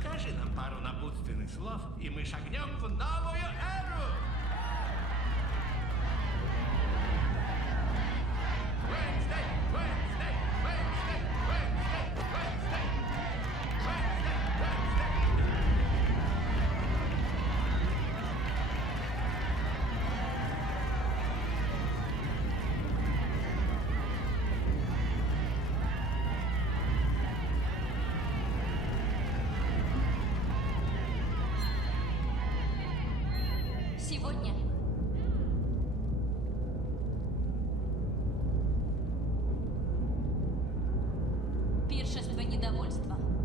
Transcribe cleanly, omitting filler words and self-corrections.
Скажи нам пару напутственных слов, и мы шагнем в новую эру.